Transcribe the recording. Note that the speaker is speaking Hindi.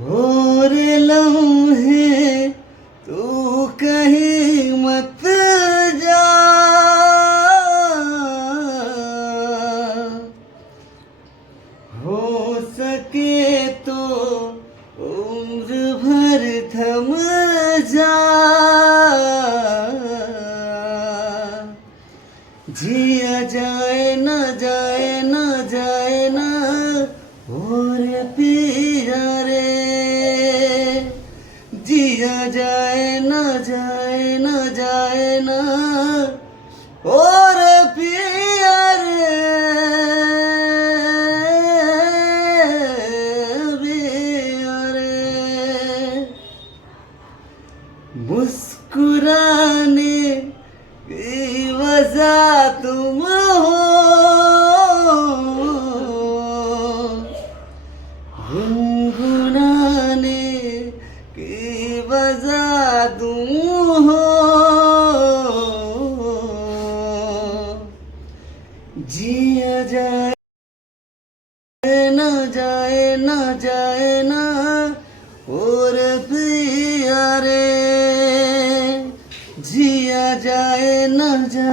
और लम्हे तू कहीं मत जा, हो सके तो उम्र भर थम जा, जिया जाए ना जाए ना जाए ना और पिया रे, जिया जाए ना जाए ना जाए ना और पिया रे, पिया रे। मुस्कुराने की वजह तुम हो, गुनगुनाने की वजह तुम हो, जिया जाए ना जाए ना जाए ना और पिया रे, जिया जाए ना जाए